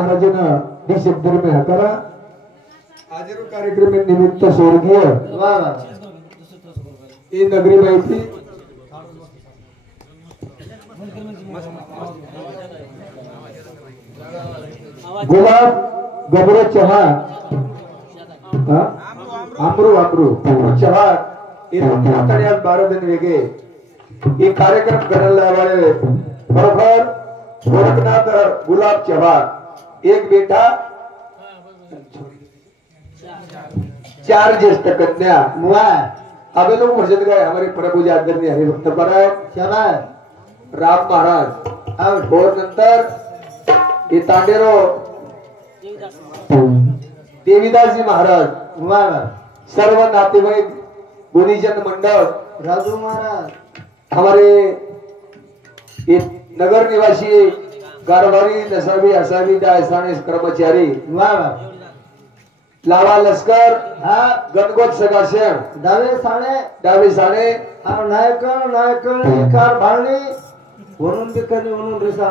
महाराजांना निशब्द में हकारा हाजिर कार्यक्रम निमित्त स्वर्गीय ये नगरी माहिती गुलाब गबरो चव्हाण अमरू अमरू चव्हाण ये आज 12 दिन वेगे ये कार्यक्रम करने वाले बरोबर गोरखनाथ गुलाब चव्हाण एक बेटा 4 ज्येष्ठ कन्या अबे लोग मस्जिद गए हमारे प्रभु जी आदरणीय हरिभक्त परायण राम महाराज और नंतर ये तांडेरो देवीदास जी महाराज सर्व नातेवाईक गुणीजन मंडल राजू महाराज हमारे ये नगर निवासी कारभारी नसावी असावी दासाने कर्मचारी लावा लष्कर गणगोत सगाशेर डावे साने नायकन कार भाळणी वरून बिकरणी वरून रिसा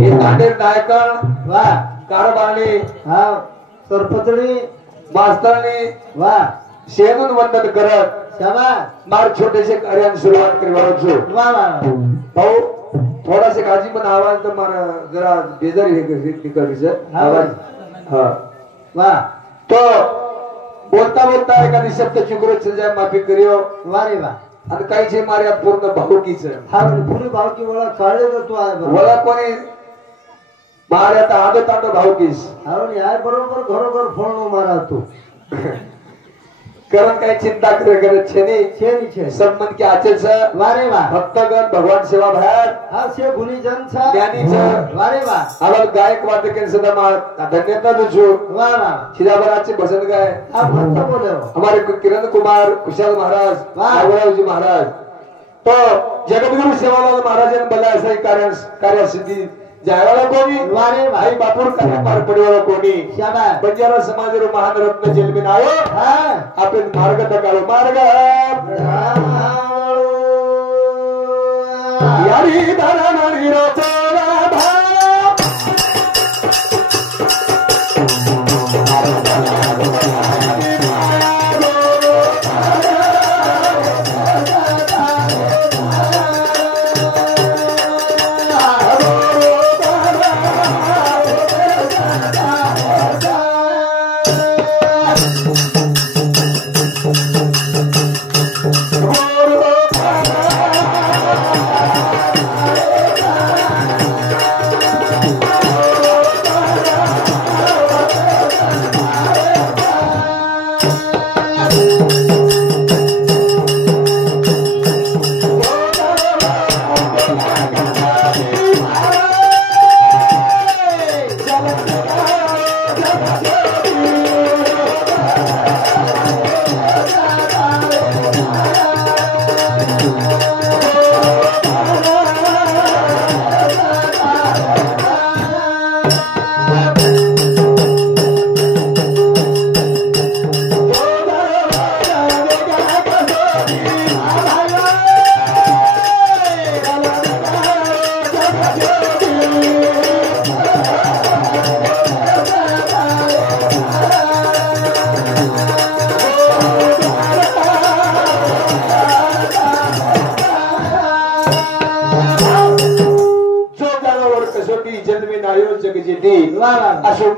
हे नांदेड नायकन कार भाळणी सरपंचणी मास्तरणी शेणून वंदन करत मार छोटेसे कार्यान सुरुवात करवायचो भाऊ थोडासे काळजी पण आवाज तर मारा जरा बेजारी हे कर आवाज तो बोलता बोलता एखादी शब्द चुकरो चल माफी करियो वारे वा आणि काही जे मार्या पूर्ण भावकीच पूर्ण भावकी वळा काढले तर तू आहे वळा कोणी मार्या तर आदो तांडो भावकीस आणि यार बरोबर घरोघर फोन मारा तू कारण काही चिंता करत छेनी संबंध के आचे छ वारे वा भक्तगण भगवान सेवा भयार हा से गुणीजन छ ज्ञानी छ वारे वा आलो गायक वादक सदा मा धन्यता तुझो वा वा शिराबराचे भजन गाय आप मत बोलो हमारे किरण कुमार कुशल महाराज बाबूराव जी महाराज तो जगद्गुरु सेवालाल महाराजन बला ऐसा कार्य सिद्धी जायवाला कोणी वारे भाई बापूर कार्य पार पडवाला कोणी शाबाश बंजारा समाज रो महान रत्न जन्मीन आयो आपण मार्ग तकाळो मार्ग यारी दाना नारी रो चोला भा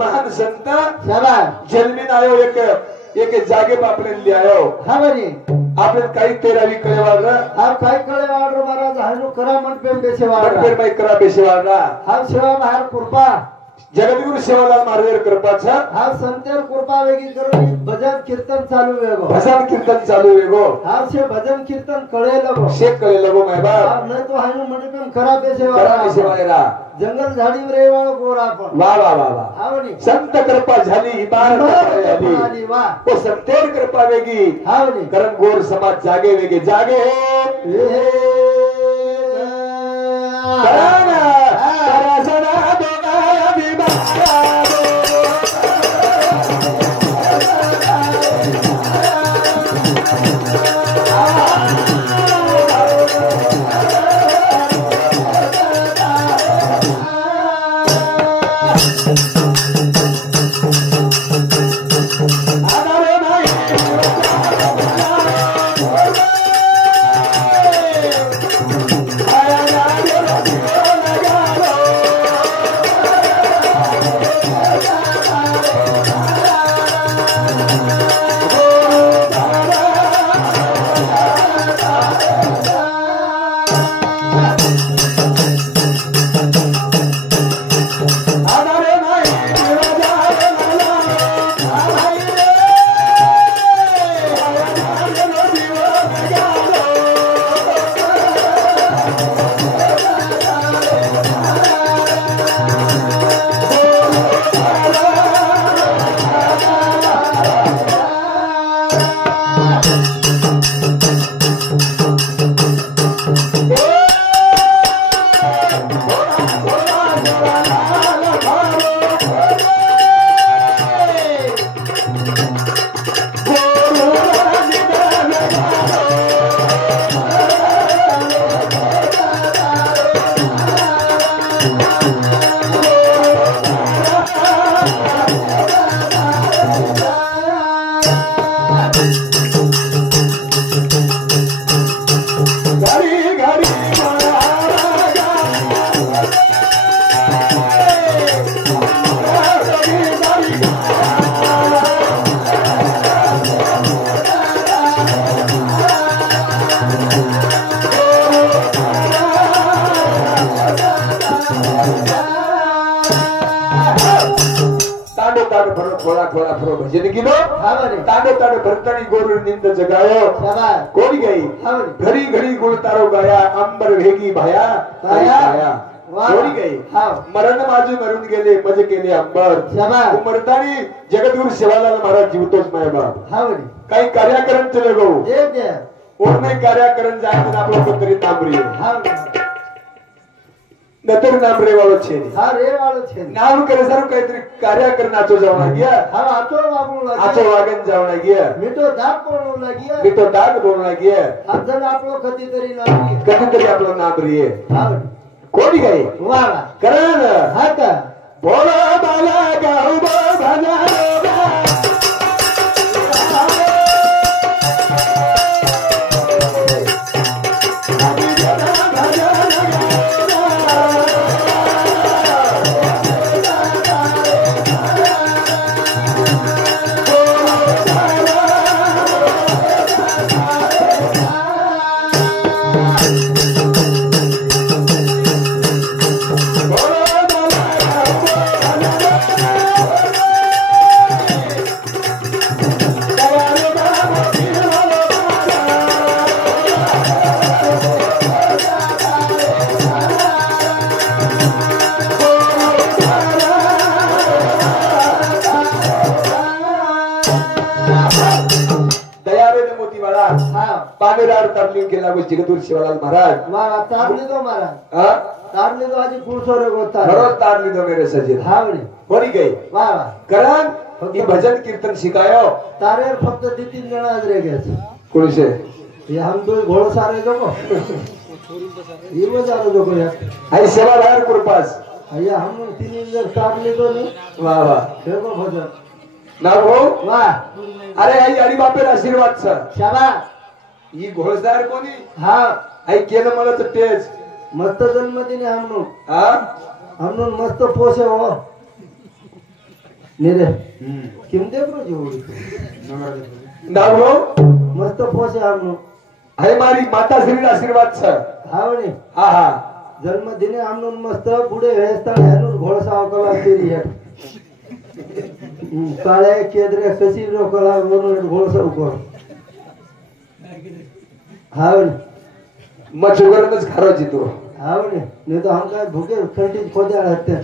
महान संत जन्मीन आयो एक जागे आपले लियायो हा बरी आपले काही 13वी कळेवाड हा काही कळेवाड महाराज हाजू करा मनपे बेसेवाड मनपे बाई करा बेसेवाड हा सेवा महार कृपा जगद्गुरु सेवालाल महाराज कृपाचा हा संतेर कृपा वेगी करून भजन कीर्तन चालू वेगो हा से भजन कीर्तन कळे लगो मैं बाप नाही तो हाजू मनपे करा बेसेवाड जंगल झाडी रे वाळो गोरा पण वा वा वा वा हावनी संत कृपा झाली इबारत झाली वा ओ संतेर कृपा वेगी हावनी कारण गोर समाज जागे वेगे जागे कराना करासना दोगा विबारा फोड़ा फोड़ो भजन गिलो ताड़े ताड़े भरतनी गोरु निंद जगायो कोड़ी गई घड़ी घड़ी गुण तारो गाया अंबर भेगी भाया कोड़ी गई मरण माजू मरून गेले मजे केले अंबर मरतानी जगद्गुरु शिवालाल महाराज जीवतोच माय बाप काही कार्याकरण चले गो और नाही कार्याकरण जायचं आपलं कोणतरी तांबरी नतर नाम रे वाळो छे हा रे वाळो छे नाम करे सर काहीतरी कार्याकरण आचो जावना गया हा आचो बाबू आचो वागन जावना गया मिटो दाग बोलना गया अजन आपलो कधीतरी आपलं नाम रे हा कोणी गई वाह करण हा का बोला बाला गाऊ भजना केला गो जगद्गुरु शिवालाल महाराज वाह तारली दो महाराज हां तारली दो आज पुरसोरे गोता खरो तारली दो मेरे सजे हावणी होरी गई वाह वाह करण ये भजन कीर्तन शिकायो तारे फक्त 2-3 जण आज रे गए कोणी से ये हम दो घोड़ सारे जगो ये बजारो जगो यार आई सेवादार कृपास अय्या हम 3 जण तारली दो ने वाह वाह देखो भजन ना हो वाह अरे आई अडी बापेर आशीर्वाद छ शाबाश ही घोषदार कोणी हा आई केलं मला तर तेच मस्त जन्मदिने हमनो मस्त पोसे हो निरे किम देख रो जोड़ी नावो मस्त पोसे हमनो आहे मारी माता श्री आशीर्वाद छ हावणी हा हा जन्मदिने हमनो मस्त पुढे हेस्ता हेनु घोळसा कला केली है काळे केद्रे कशी रो कला म्हणून घोळसा उको हावण मचुगरनच खारोची तू हावण नहीं तो हम काय भूखे खंडी खोजा रहते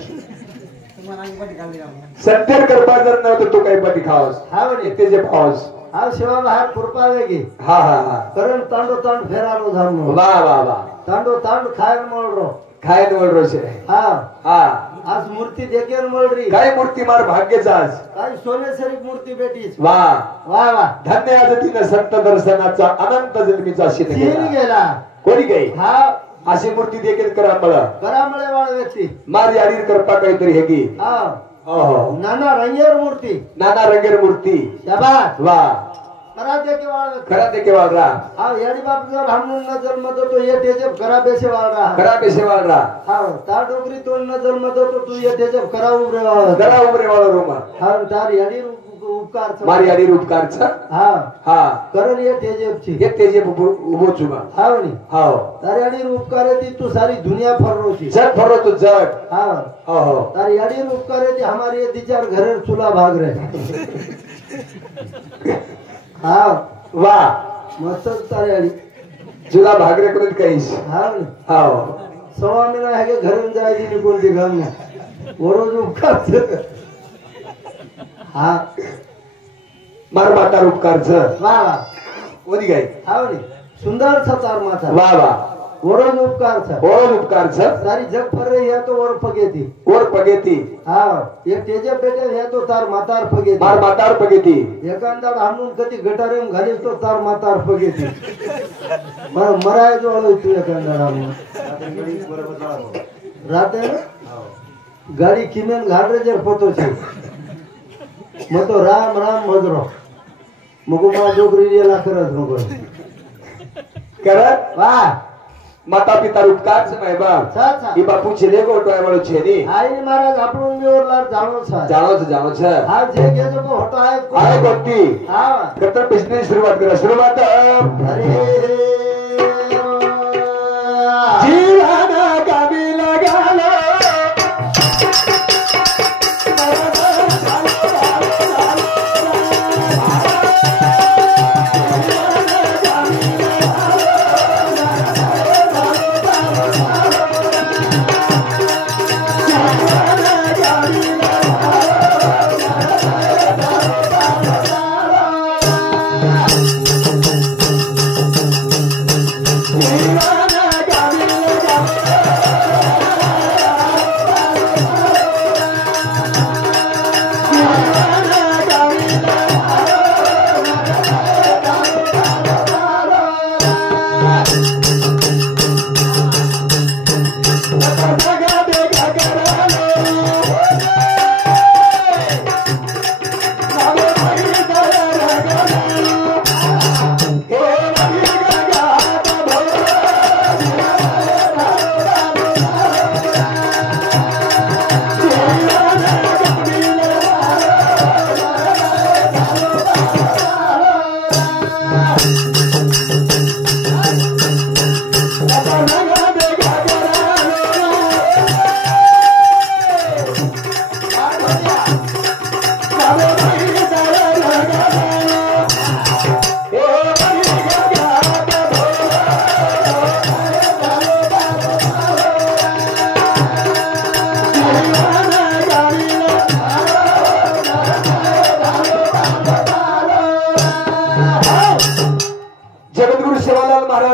सत्तर करपा जर न तो तू काय पटी खावस हावण ते जे खावस हा शिवा बाहेर पुरपावेगी हा हा हा करण तांडो तांड फेरारो धामनो वाह वाह वाह तांडो तांड खायन मोळरो छे हा हा आज मूर्ति देखेर मोळरी काय मूर्ति मार भाग्यचा आज काय सोने सरी मूर्ति बेटीस वाह वाह वाह धन्य आज तिने संत दर्शनाचा अनंत जन्मीचा शीत गेला कोणी गई हा अशी मूर्ती देखील करामळे वाळ व्यक्ती मार याडीर करपा काहीतरी हेगी हा ओहो नाना रंगेर मूर्ती शाबाश वाह करा देके वाल रहा हाँ याडी बाप जर हम नजर मत तो ये तेजब करा बेसे वाल रहा हाँ तार डोगरी तो नजर मत तो तू ये तेजब करा उबरे वाला रोमा हाँ तार याडी उपकार छ मारी याडी उपकार छ हाँ हाँ करन ये तेजब उबो चुमा हाँ नी हाँ तार याडी उपकार ती तू सारी दुनिया फररो छी जग फररो तो जग हाँ ओहो तार याडी उपकार ती हमारी ये दिचार घरेर चूल्हा भाग रहे हाँ वाह मस्त तारे चूल्हा भाग रहे कुछ कहीं हाँ हाँ सवा मेरा है कि घर में जाए जी निकोल दिखा में वो रोज उपकार हाँ मार माता उपकार छ वाह वाह वो दी गई हाँ नहीं सुंदर सा तार माता वाह वाह ओरोज उपकार छ सारी जग फर रही है तो और पगेती हाँ ये तेजे बेटे है तो तार मातार पगेती मार मातार पगेती एकांदाड हमून कधी गटारेम घालीस तो तार मातार पगेती मराय जो आलो तू एकांदाड हमून राते गाड़ी किमेन घाल रे जर फोटो छे म तो राम राम मजरो मगो मा डोगरी रेला करत मगो करत वाह माता पिता उपकार छ भाई बाप ई बापू छेले को टोय वालो छेनी आई महाराज आपन मेरलार जानो छ हां जे के जो हटो आए गोटी हां कतर बिजनेस शुरुआत अरे जीवाना कभी लगा लो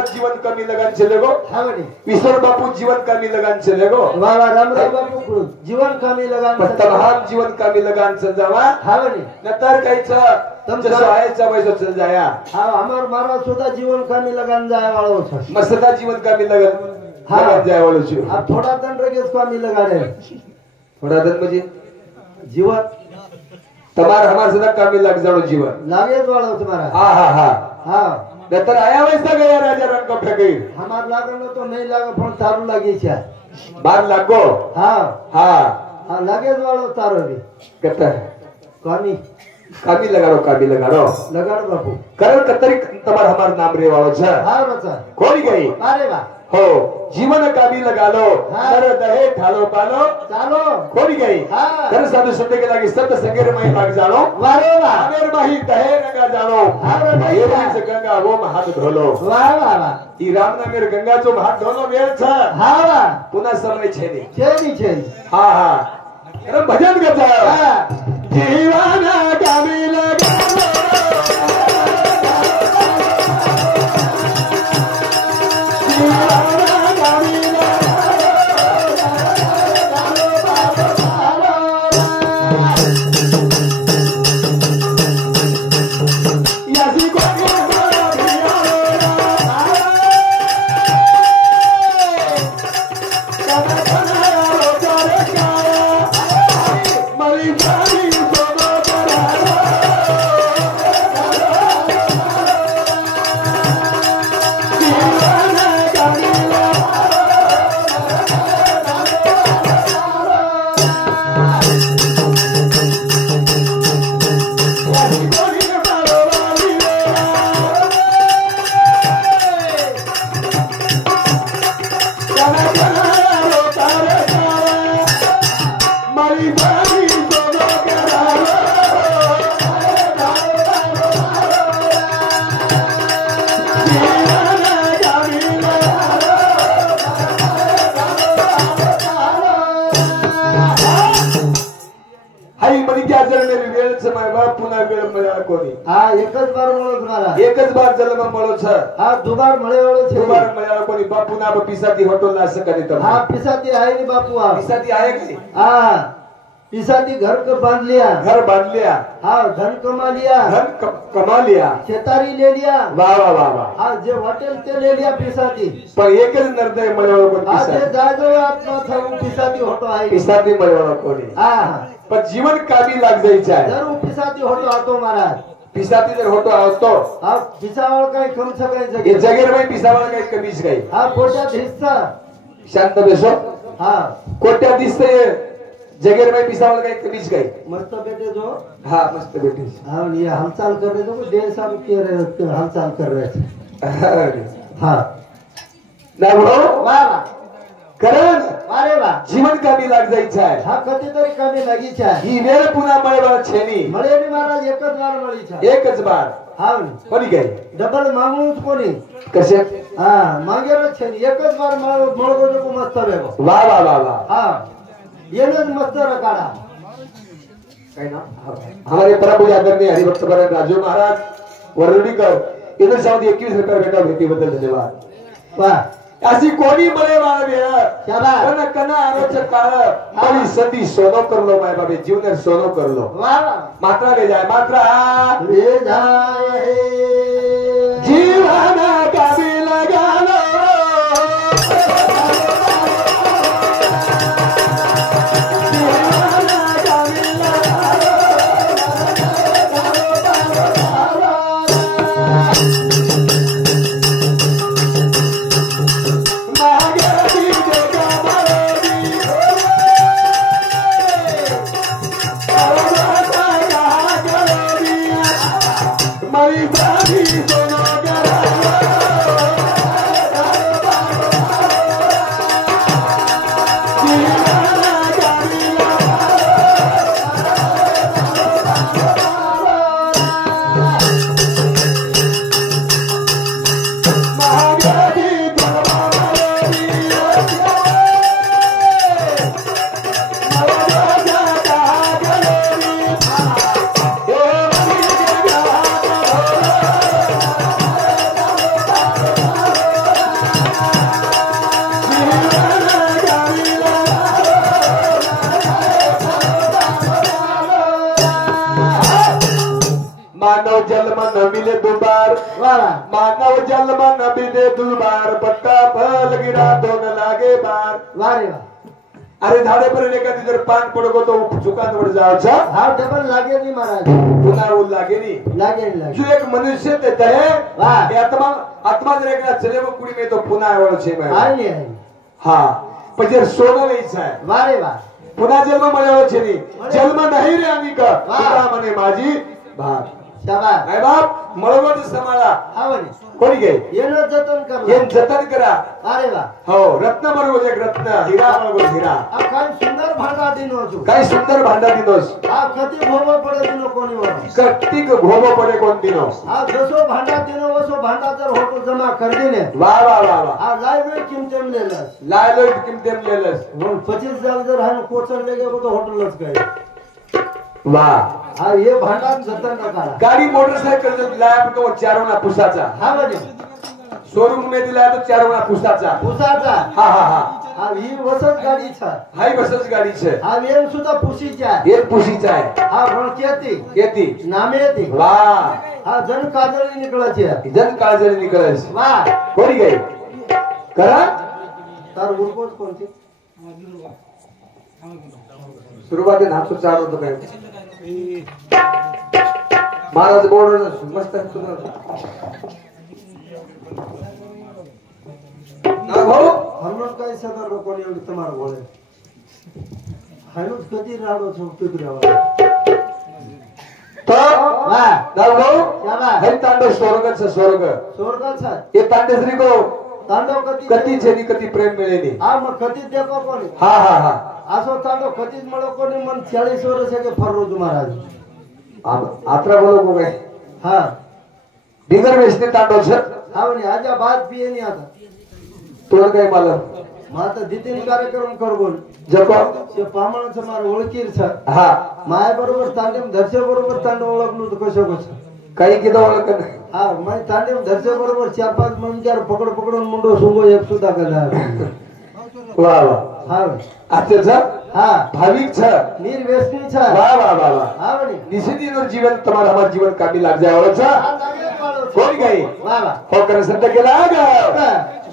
जीवन कमी लगान चले गो ईश्वर बापू जीवन कमी लगान चले गो रामराव बापू जीवन कमी लगान तमाम जीवन कमी लगान चल जावा नतर काहीच तुमचं सोहायचा पैसा चल जाया हमार महाराज सुद्धा जीवन कमी लगान जाय वाळो मसदा जीवन कमी लगान जाय वाळो छु अब थोड़ा दिन रगेस कमी लगाडे थोड़ा दिन म्हणजे जीवन तमार हमार सदा कमी लग जाणो जीवन लागेच वाळो तुम्हारा हां हां हां हां नतर आया वैसा गया राजा रंग फेंके हमार लागन तो नहीं लागे पण तारू लागी छे बार लागो हां हां हां लागे वाळो तारो भी कत कमी कमी लगाड़ो बापू कारण कतरी तमार हमार नाम रे वाळो छे हां बचा कोई गई अरे वाह हो जीवन काबी लगा लो कर दहे ठालो पालो चालो खोली गई कर साधु संत के लागी संत संगेर माई भाग जानो वारे वाह अगर माही दहे रंगा जानो ये से गंगा वो हाथ धोलो वाह वाह वाह ई राम ना मेरे गंगा जो हाथ धोलो वेळ छ हां वाह पुन्हा समय छेदी हां हां अरे भजन करता जीवन काबी लगा एकच बार जन्म मळो छ हा दुबार मळेवाळो छे दुबार मळेवाळो कोणी बापू ना पिसाती होटल ना सकते तो हां पिसाती आहे नी बापू हां पिसाती आहे की हां पिसाती घर बांध लिया हां धन कमा लिया शेतारी ले लिया वाह वाह वाह वाह हां जे होटल ते ले लिया पिसाती पण एकच निर्दय मळेवाळो कोणी पिसाती हां जाजो आत्मा थाऊ पिसाती होतो आहे पिसाती मळेवाळो कोणी हां पण जीवन कामी लाग जायचे आहे जरूर पिसाती होतो महाराज पिसाती जर होतो आवतो हा पिसावळ काही कम सकायचं हे जगेर बाई पिसावळ काही कमीच काही हा कोट्यात हिस्सा शांत बेसो हा कोट्यात दिसते जगेर बाई पिसावळ काही कमीच काही मस्त बेटे जो हा मस्त बेटे हा ये हालचाल कर रहे तो देर साल के हालचाल कर रहे हां ना बोलो वाह वाह करण अरे वाह जीवन कमी लाग जायचं आहे हा कधी तरी कमी लागीच आहे ही वेळ पुन्हा मळेवाळ छेनी मळेनी महाराज एकच बार मळीच आहे एकच बार हा कोणी गई डबल मागूच कोणी कसे हा मागेरच छेनी एकच बार मळगो जो मस्त बेगो वाह वाह वाह वाह हा येनच मस्त रकाडा काय ना हमारे परम आदरणीय हरिभक्त परम राजू महाराज वरडीकर इधर साउंड 21 रुपये भेटा भेटीबद्दल धन्यवाद वाह अशी कोणी मळेवाळ वेळ कन कन आरोच काळ आणि सती सोनो करलो माय बाबे जीवन सोनो करलो मात्रा ले जाय जीवन काबी लगालो मानव जन्म न मिले दुबार मानव जन्म न मिले दुबार पट्टा फल गिरा दोन लागे बार वारे अरे झाडे पर्यंत एखादी जर पान पडको तो चुकांवर जायचा हा डबल लागे नाही महाराज पुन्हा वो लागे नाही जो एक मनुष्य देता है आत्मा आत्मा जर एका चले वो कुड़ी में तो पुन्हा आवश्यक छे आहे हा पण सोनं व्हायचं आहे वारे वा पुन्हा जन्म मिळावा छे नाही जन्म नाही रे आम्ही का तुला म्हणे माझी भाग शाबास नाही बाप मळवट समाला आवणे कोणी गे येनो जतन करा ये जतन करा अरे वा हो रत्न बरोबर एक रत्न हिरा बरोबर हिरा आ काय सुंदर भांडा दिनो छु काय सुंदर भांडा दिनोस आ कती घोबो पडे दिनो कोणी वर कती घोबो पडे कोण दिनो आ जसो भांडा दिनो वसो भांडा जर होतो जमा कर दिने वा वा वा वा आ लायवे किमतेम लेलस लायलो किमतेम लेलस मग 25 जाल जर हान कोचर ले गेलो तो होटलच काय वाह हा ये भांडा जतन करा गाडी मोटरसायकल जर लाया तो चारवणा पुसाचा हा म्हणजे शोरूम में दिला तो चारवणा पुसाचा हा हा हा हा ही वसत गाडी छ हाय वसत गाडी छे हा वेन सुद्धा पुसीचा हे पुसीचा आहे हा पण केती नामे येते वाह हा जन काजळी निकळाची जन काजळी निकळाची वाह कोणी गई करा तर उरकोच कोणती सुरुवाती नाचू चालू होतो काय महाराज बोर्ड मस्त ना भाऊ हमलोग काय सदर कोणी एवढी तुम्हाला बोले हायलोच कधी राडो छो पिपऱ्यावर तो वाह ना भाऊ शाबास हे तांडव स्वर्गाचा हे तांडेश्री को तांडव कती छेनी कती प्रेम मिळेनी हा मग कती देखो कोणी हा हा हा असो तांडव कतीच मळो कोणी मन 40 वर्ष के फररोज महाराज आत्रा बोलो को गए हां बिगर वेस्टे तांडव छ हा म्हणे आजा बात पिये नहीं आता तोड काय मालम माता दितीन कार्यक्रम करगोन जको से पामणच मार ओळखीर छ हा माय बरोबर तांडेम दर्शे बरोबर तांडव ओळखलो तो कसो काही किदा ओळख हा माय तांडेम दर्शे बरोबर 4-5 मनकार पकडून मुंडो सुंगो एक सुद्धा करणार वाह वाह हा आते छ हा भाविक छ निर्व्यसनी छ वाह वाह वाह वाह हा म्हणे निशिदीवर जीवन तुम्हाला हमार जीवन कामी लाग जावळ छ कोण गई वाह वाह हो कर संत केला ग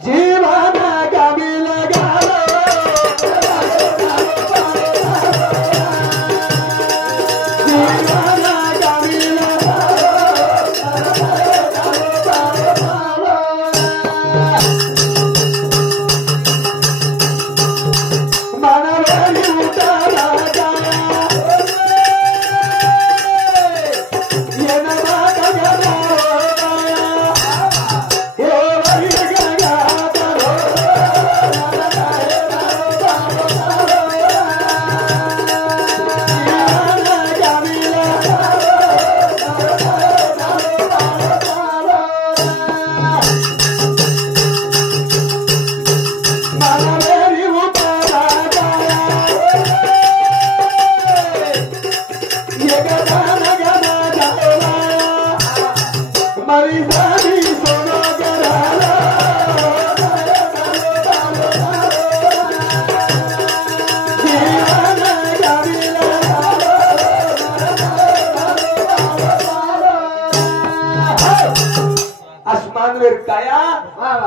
जीवन कामी लगालो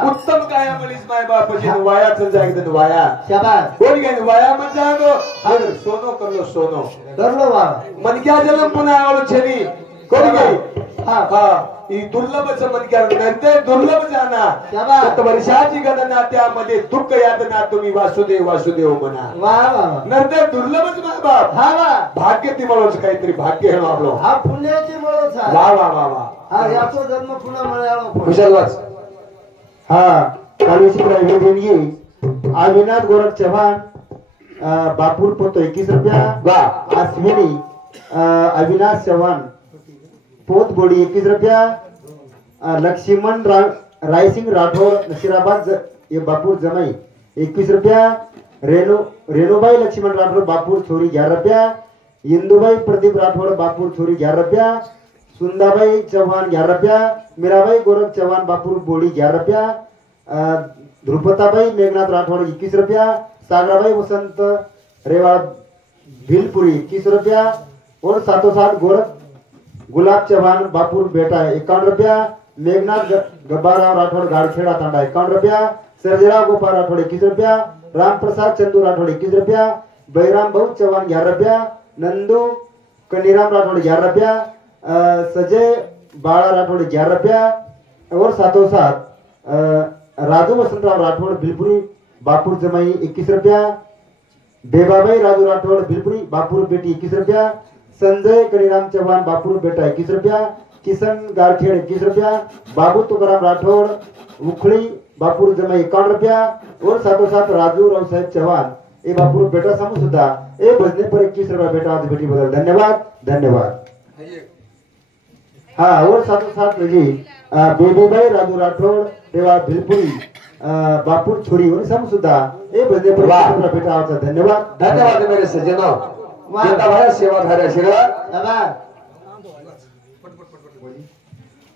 उत्तम काया मलीस माय बापाची वाया चल जाए वाया शाबाश कोण गए वाया मत जागो फिर सोनो कर लो वा मन क्या जन्म पुन्हा आवलो छेनी कोण गई हां हां ई दुर्लभच मन क्या नंते दुर्लभ जाना शाबाश सत वर्षाची गणना त्यामध्ये दुःख यातना तुम्ही वासुदेव म्हणा वाह वाह नंते दुर्लभच माय बाप हा वा भाग्य ती मळोच काहीतरी भाग्य हेनो आपलो हा पुण्याची मळोच वाह वाह वाह वाह हा याचो जन्म पुन्हा मळालो कुशल वाच हाँ कालूसी प्राइवेट देंगे अविनाश गोरख चौहान बापुर पोतो 21 रुपया वाह अश्विनी अविनाश चौहान पोत बोड़ी 21 रुपया लक्ष्मण राय सिंह राठौर नशीराबाद ये बापुर जमाई 21 रुपया रेणुबाई लक्ष्मण राठौर बापुर छोरी 11 रुपया इंदुबाई प्रदीप राठौर बापुर छोरी 11 रुपया सुंदाबाई चौहान 11 रुपया मीराबाई गोरख चौहान बापुर बोड़ी 11 रुपया ध्रुपताबाई मेघनाथ राठौर 21 रुपया सागराबाई वसंत रेवाड़ भीलपुरी 21 रुपया और साथों साथ गोरख गुलाब चव्हाण बापूर बेटा 51 रुपया, मेघनाथ गब्बाराव राठोड गाडखेडा तांडा 51 रुपया, सर्जेराव गोपाल राठोड 21 रुपया, रामप्रसाद चंदू राठोड 21 रुपया, बैराम भाऊ चव्हाण 11 रुपया, नंदू कनीराम राठोड 11 रुपया, सजय बाळा राठोड 11 रुपया और साथों साथ राजू वसंतराव राठोड बिलपुरी बापूर जमाई 21 रुपया, बेबाबाई राजू राठोड बिलपुरी बापूर बेटी 21 रुपया, संजय कनीराम चव्हाण बापूर बेटा 21 रुपया, किशन गारखेड़ 21 रुपया, बाबू तुकाराम राठौड़ उखड़ी बापूर जमाई 51 रुपया और साथों साथ राजू राव साहेब चव्हाण ये बापूर बेटा समूह सुद्धा ये भजने पर 21 रुपया बेटा आज बेटी बदल धन्यवाद धन्यवाद। हाँ और साथों साथ मुझे बेबीबाई राजू राठौड़ देवा भिलपुरी बापूर छोरी और समूह सुद्धा ये भजने पर 21 रुपया बेटा आज धन्यवाद धन्यवाद मेरे सज्जनों। भाई सेवा धारे आशीर्वाद।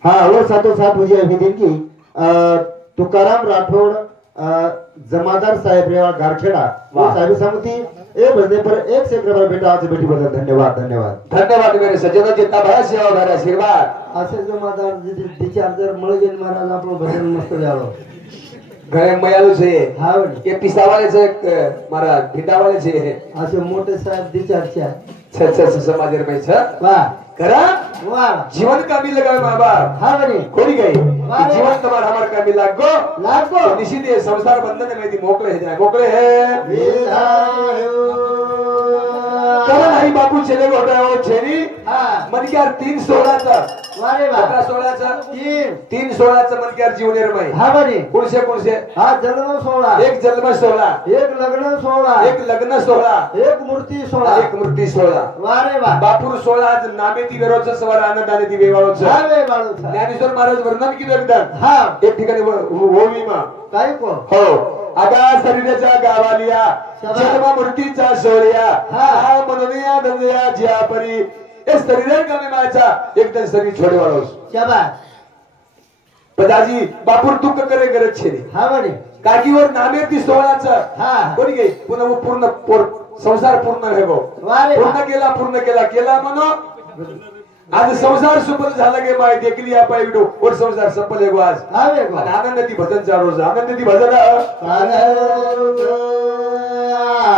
हाँ और साथों साथ मुझे अभी दिन की तुकाराम राठौड़ जमादार साहेब रेवा गारखेड़ा साहिब समिति ए बजने पर 1 से बेटा आज बेटी बदल धन्यवाद धन्यवाद धन्यवाद मेरे सज्जनों। जितना भाई सेवा धारे आशीर्वाद। असे जमादार विचार जर मळगेन महाराज आपलं भजन मस्त झालं घरे मयालू छे हा ये पिसावाले छे महाराज भिंडावाले छे असे मोठे साहेब विचारच्या छ समाज रे छ वाह करा वाह जीवन का भी लगावे मां बाप हाँ बनी कोड़ी गई जीवन तुम्हारा हमार का भी लागो लागो निश्चित ये संसार बंधन में दी मोकले है मोकले है करण हरी बापू चले होता है वो छेरी मन क्या 316 तक वारे वाह 16 चा 316 चा मन क्या जीवन निर्मय हाँ बनी कुणसे हाँ जन्म 16 एक जन्म 16 एक लग्न 16 एक लग्न 16 एक मूर्ती 16 एक मूर्ती 16 वारे वाह बापूर 16 आज नामे ती वेरोच सवार आनंदाने ती वेवाळोच हा वे बाळू ज्ञानेश्वर महाराज वर्णन केलं एकदा हाँ एक ठिकाणी ओवी मा काय को हो आगा शरीराच्या गावालिया जन्म मूर्तीचा सोळ्या हा मनोनिया दंदया ज्या परी ए शरीर का माचा एकदम शरीर छोड़े वालोस शाबाश पिताजी बापूर दुःख करे गरज छे हा बने काकीवर नामे ती 16 चा हा कोणी गे पुन्हा वो पूर्ण संसार पूर्ण है वो पूर्ण केला मनो आज संसार सफल झाला गे माय देखली आपण व्हिडिओ और संसार सफल है गो आज आवे गो आनंदी भजन चालू आहे आनंदी भजन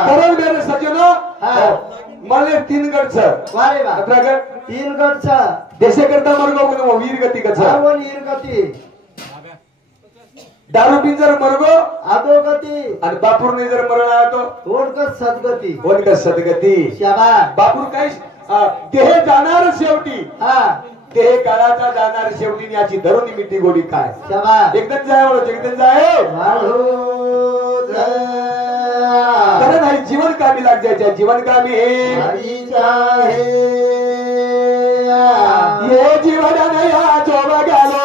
करण मेरे सज्जनो मले 3 गट छ वारे वा 18 गट 3 गट छ देशे करता मरगो कोण वीर गती का छ वो वीर गती दारू पिन जर मरगो आदो गती आणि बापूर ने जर मरण आतो ओडक सदगती ओडक सदगती शाबाश बापूर काय देह जाणार शेवटी हा देह काळाचा जाणार शेवटी याची धरून निमित्ती गोडी काय शाबाश एकदम जाय वाढो कारण नाही जीवन कामी लाग जायच्या जीवन कामी ये जीवन नया जो बगालो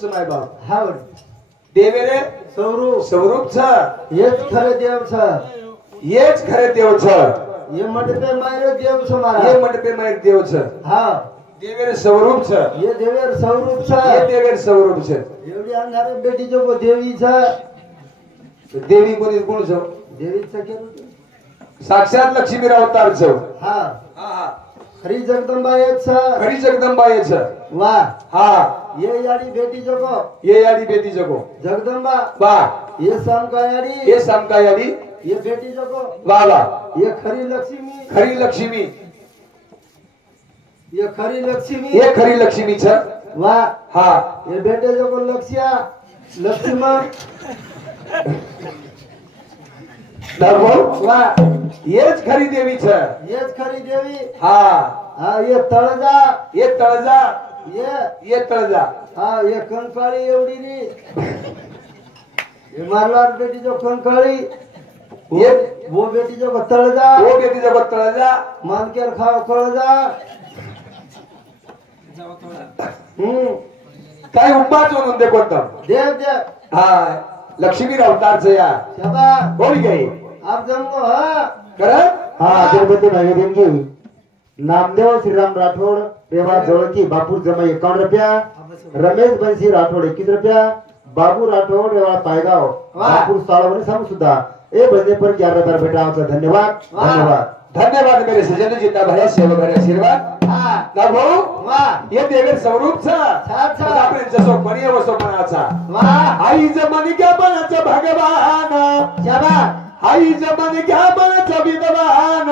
स्वरूपच माय बाप हा देवे रे स्वरूप स्वरूपच हेच खरे देव छ हेच खरे देव छ ये मंडपे मारे देव छ मारा हे मंडपे माय देव छ हा देवे रे स्वरूप छ ये देवेर स्वरूप छ हे देवे रे स्वरूप छ एवढी अंधारे बेटी जो को देवी छ देवी कोणी कोण छ देवी छ के साक्षात लक्ष्मीराव अवतार छ हा हा खरी जगदंबा एक छ खरी जगदंबा ये छ वाह हा ये याडी बेटी जो को ये याडी बेटी जगो जगदंबा वाह ये शाम का याडी ये समका याडी ये बेटी जो को वाह वाह ये खरी लक्ष्मी खरी लक्ष्मी ये खरी लक्ष्मी ये खरी लक्ष्मी छ वाह हा ये बेटे जो को लक्ष्या लक्ष्मण धर्मो वाह येच खरी देवी छ ये खरी देवी हा हाँ ये तळजा ये तळजा ये ये तळजा हाँ ये कंकाळी एवढी नी ये मारवाड बेटी जो कंकाळी ये वो बेटी जो को तळजा वो बेटी जगो तळजा मानकेर खाओ कळजा काय उपाच म्हणून दे कोणतं देव देव हा लक्ष्मीराव अवतारच या शबा कोणी गई आप जमको हा करत हा तिरुपती नगरी नामदेव श्रीराम राठोड रेवा जवळकी बापूर जमा 51 रुपया रमेश बंसी राठोड 21 रुपया बाबू राठोड रेवा पायगाव बापूर साळवणी सांग सुद्धा ए बंदे पर 11 रुपया भेटावचा धन्यवाद धन्यवाद धन्यवाद मेरे सजन जीता भया सेवा भया आशीर्वाद हा ना भाऊ वाह ये देवे स्वरूपचा छाछा आपण जसो बनिये वसो बनाचा वाह आई जमन क्या बनाचा भगवान शबा आई जमन क्या बनाचा विद्वान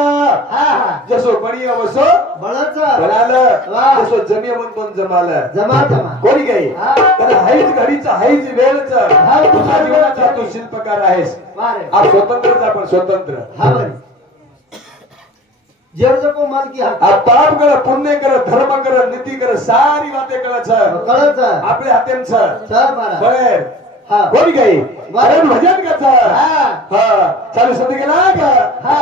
हा जसो बनिये वसो बळच बनालं वाह. जसो जमिये म्हणून पण जमालं जमा जमा कोणी गई हा. तर हाईच घडीचा हाईच वेळच हा. तुझ्या जीवनाचा तू शिल्पकार आहेस वारे आप स्वतंत्रच आपण स्वतंत्र हा बरी जेर को मालकी हक आप पाप कर पुण्य कर धर्म कर नीति कर सारी बातें कर छ कळच आपले हातेम छ सर मारा बरे हा कोणी गई वारे. अरे भजन कर छ हा हा चालू सदी गेला का हा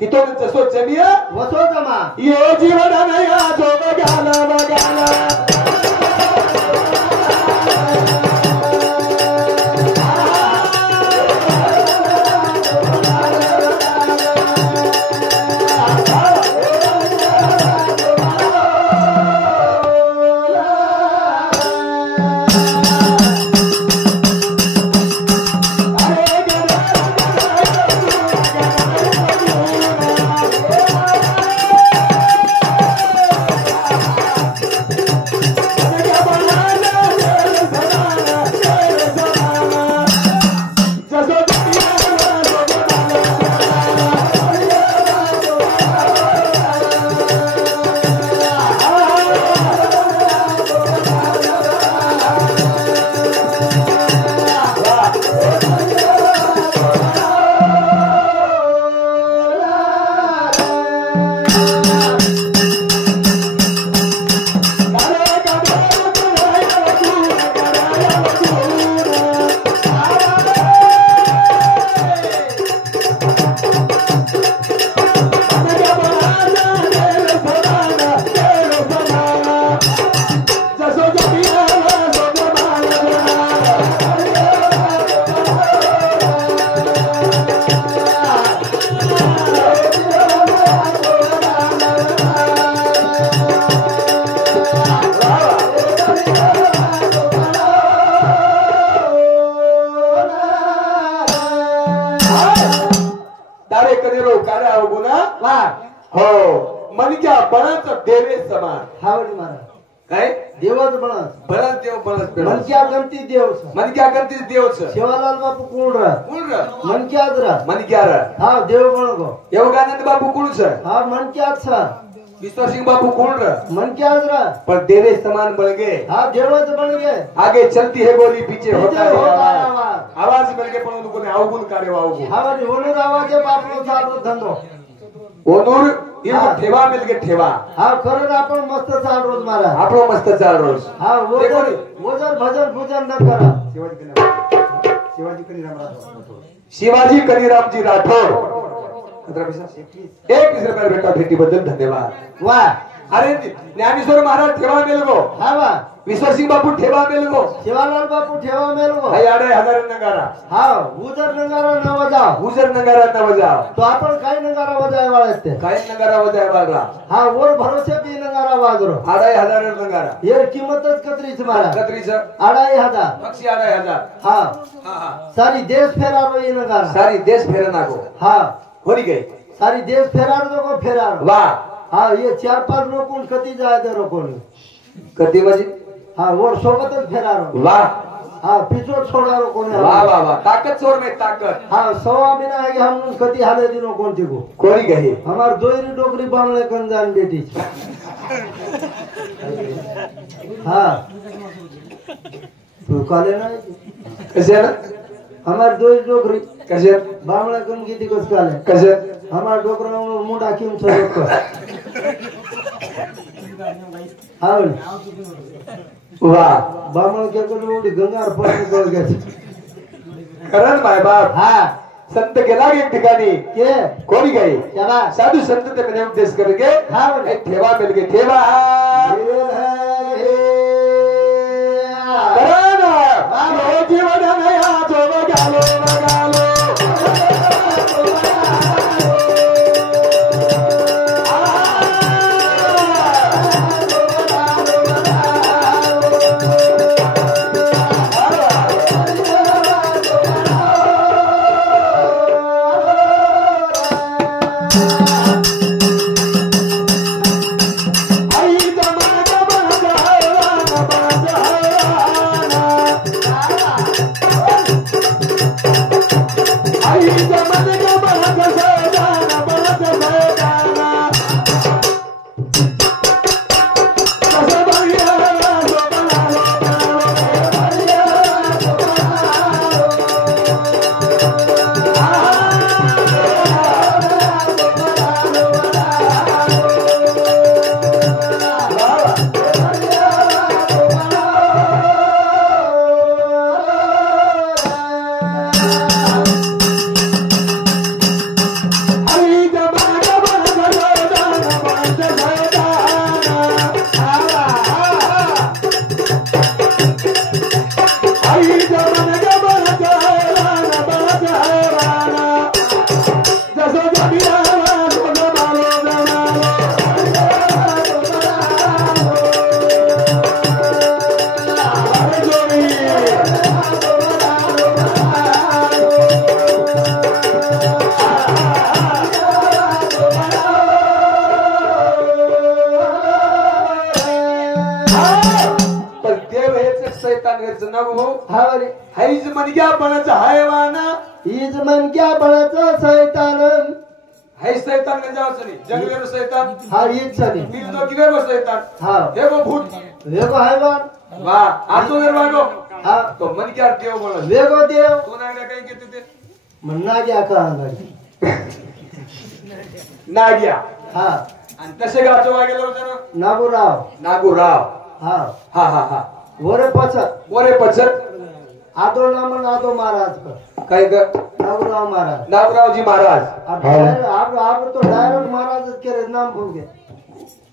की तो जसो जमिया वसो जमा ये जीवन नाही जो बगाला बगाला हो मनक्या बळच देवे समान हावडी मारा काय देवच बनस बळच देव बळच मनक्या गंती देव मनक्या गंतीच देवच शिवालाल बापू कोण रा कोण र मनक्या रा मनक्या र हा देव बन गो योगानंद बापू कोण छ हा मनक्या सा विश्वास सिंह बापू कोण र मनक्या रा पर देवे समान बन गए हा देवच बन गए आगे चलती है गोली पीछे होता है आवाज आवाज आवाज बन के पण कोणी अवगुण कार्य वावगुण हावडी होणार आवाज बापू चालू धंदो ओनूर ये ठेवा मिल के ठेवा हा खरं आपण मस्त चाल रोज मारा आपलो मस्त चाल रोज हा वजर वजर भजन पूजन न करा शिवाजी कनीरामजी राठोड 21 रुपये भेटा भेटीबद्दल धन्यवाद वाह अरे ज्ञानेश्वर महाराज ठेवा मिल गो हा वा विश्वसिंह बापू ठेवा मेलगो शिवालाल बापू ठेवा मेलगो हाय आडे हजार नगारा हा उजर नगारा न वजाव उजर नगारा न बजाव तो आपण काय नगारा वजाय वाले ते काय नगारा बजाय बागला हा वर भरोसे बी नगारा वाजरो आडाई हजार नगारा ये किंमतच कतरीच मारा कत्रीच 2500 पक्षी आडाई हजार हा हा हा सारी देश फेरारो ये नगारा सारी देश फेरना को हा होरी गई सारी देश फेरारो को फेरारो वाह हा ये 4-5 लोकून कती जाय ते रोकोन कधी म्हणजे हा वर सोबतच फेरारो वाह हा पिछो छोडारो कोणी वाह वाह वाह ताकत चोर में ताकत हा सवा महीना है हम कती हाले दिनो कोणती को कोरी गई हमार दोयरी डोकरी बामले कंजान बेटी हा तू काले ना कसे ना हमार दोयरी डोकरी कसे बामले कन किती कस काले कसे हमार डोकरा मुंडा किम छो हा वाह बामल के को मोठी गंगार पण गोळ घ्यायची करण माय बाप हा संत गेला एक ठिकाणी के कोणी गई चला साधू संत ते मैंने उपदेश करके हाँ। एक ठेवा मिल गए ठेवा करण ये जीवन नया जो बगालो बगालो हाइज मन क्या बनाचा हैवाना ईज मन क्या बनाचा शैतान है शैतान में जाओ सनी जंगलेर शैतान हा ईज सनी नील तो किवे बस शैतान हा एगो भूत वेगो हैवान वाह आतो निर्वागो हा तो मन क्या देव बोला वेगो देव तो ना काही कहते थे मन्ना क्या कहा ना गया हा आणि तसे गाचो वागेलो होते ना नागुराव नागुराव हा हा हा हा वरे पचत ओरे पचत आदो नामन आदो महाराज का काय ग नागुराव महाराज नागरावजी महाराज आप तो डायरेक्ट महाराज के नाम बोल गए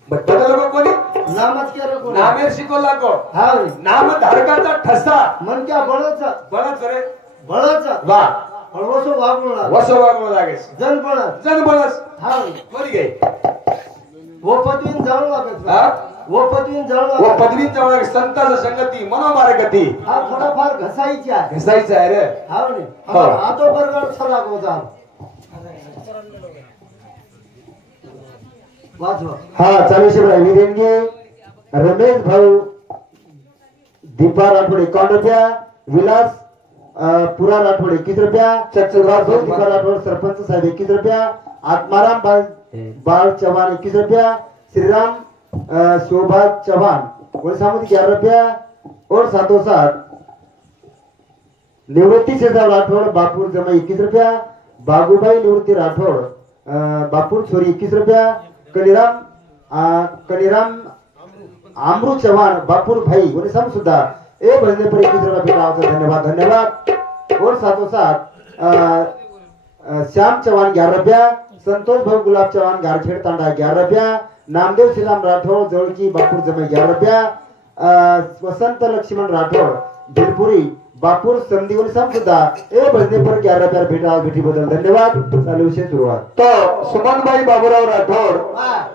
बदल को कोणी नामच के रे कोणी नामेर शिकवला को हा नाम धारकाचा ठसा मन क्या बळच बळच रे बळच वा हळवसो वागणला वसो वागणो लागेस जन बळच जन बळस हा कोणी गई वो पदवीन जाऊ लागत हा वो पदवीन जाऊ वो लागत पदवी जवळ संताचा संगती मनोमार्ग गती हा थोडाफार घसायची आहे घसायचं आहे रे हा रे हो. आदो बरगड छला गोजा वाचवा हा चालू शिवराय विदेंगे रमेश भाऊ दीपा राठोड 51 रुपया विलास पुरा राठोड 21 रुपया चक्रराज भाऊ दीपा राठोड सरपंच साहेब 21 रुपया आत्माराम बाल चव्हाण 21 रुपया श्रीराम शोभा चौहान और सामुदी 11 रुपया और सातों साथ निवृत्ति से राठौड़ बापुर जमा 21 रुपया बागुभाई निवृत्ति राठौड़ बापुर छोरी 21 रुपया कनीराम अमृत चौहान बापुर भाई और सब सुधा ए भजने पर 21 रुपया भेटा धन्यवाद धन्यवाद और साथों साथ श्याम चौहान 11 रुपया संतोष भाऊ गुलाब चौहान गारखेड़ तांडा 11 रुपया नामदेव श्रीराम राठौड़ जवळची बापुर जमा 11 रुपया वसंत लक्ष्मण राठौड़ भिलपुरी बापुर संदीवन सुद्धा ए भजने पर 11 प्यार भेटी बदल धन्यवाद। चालू विषय सुरुवात तो सुमनबाई बाबूराव राठौड़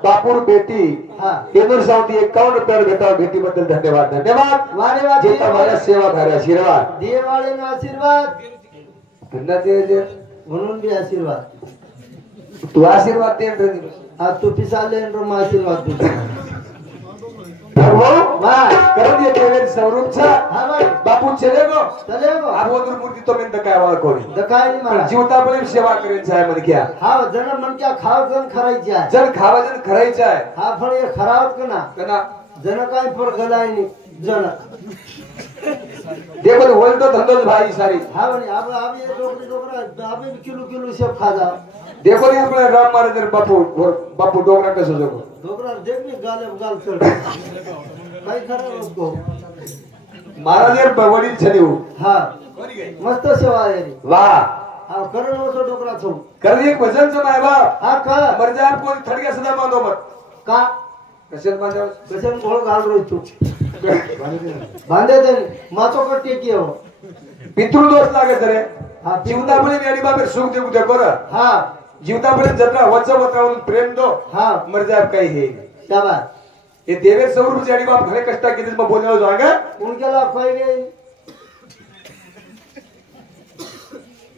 बापूर बेटी केंद्र सावती 51 रुपये भेटी बद्दल धन्यवाद धन्यवाद जे तुम्हाला सेवा कार्य आशीर्वाद देवाळीनं आशीर्वाद म्हणून बी आशीर्वाद तू आशीर्वाद दे रे आज तू पिसाले रो आशीर्वाद तू वो कर दिए तेरे स्वरूप छा हां भाई बापू चलेगो चलेगो आबोदर मूर्ती तो में दकाय वाला कोणी दकाय नाही मला जीवता पण सेवा करेन आहे म्हण क्या हा जण म्हण क्या खाव जण खरायची आहे जण खावा जण खरायचं आहे हा फळ हे खरावत कना कना जण काय फळ गलाय नाही जण देखो होल तो धंधो भाई सारी हा म्हणे आप ये डोकरा आप किलो शेप खाजा देखो रे आपले राम महाराज बापू डोंगरा कसं जगो डोकरा देख मी गाल चढ काय खरं नको महाराज वडील छदेव हा मस्त सेवा आहे रे वाह हा करण होतो डोकरा छो कर एक भजनचं माय बाप हा का मर्जा कोण थडग्या सदा बांधो मत का कशात बांधो कशन घोळ घाल रो तू बांधे दे मातो कट्टे की हो पितृ दोष लागत रे हा जीवतापणे मेडी बाबे सुख देऊ दे कर हा जीवतापणे जत्रा वचवतावून प्रेम दो हा मर्जा काही हे शाबास ये देवे स्वरूप जडी बाप घरे कष्ट किती मग बोलण्याला जागा कोण केला पाहिजे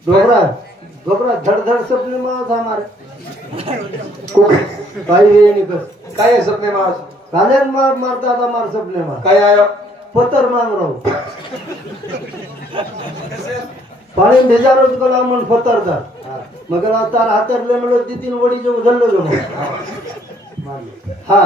डोकरा धड सपने मास हमारे पाहिजे निकस काय आहे सपने मास कालेन मार दादा मार सपने मार काय आयो पत्तर मांग रहो पाणी भेजा रोज गला मन पत्तर दा मगर तार हातरले मिळो तीन वडी जो उधळलो जो हा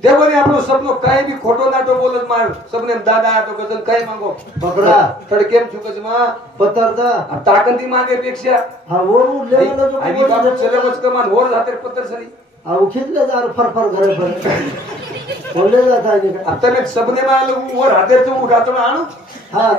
देखो रे आपलो सपनो काय भी खोटो नाटो बोलत मार सपने दादा तो गजल काय मागो पकडा थडकेम चुकच मा पत्तर दा ताकंती मागे पेक्षा हा वरून लेवल जो आणि बाप चले वच कमान वर जाते पत्तर सरी आ खिचले जार फरफर घरे पर बोलले जात आहे आता मी सपने मा वर हातेर तू उठातो आणू हा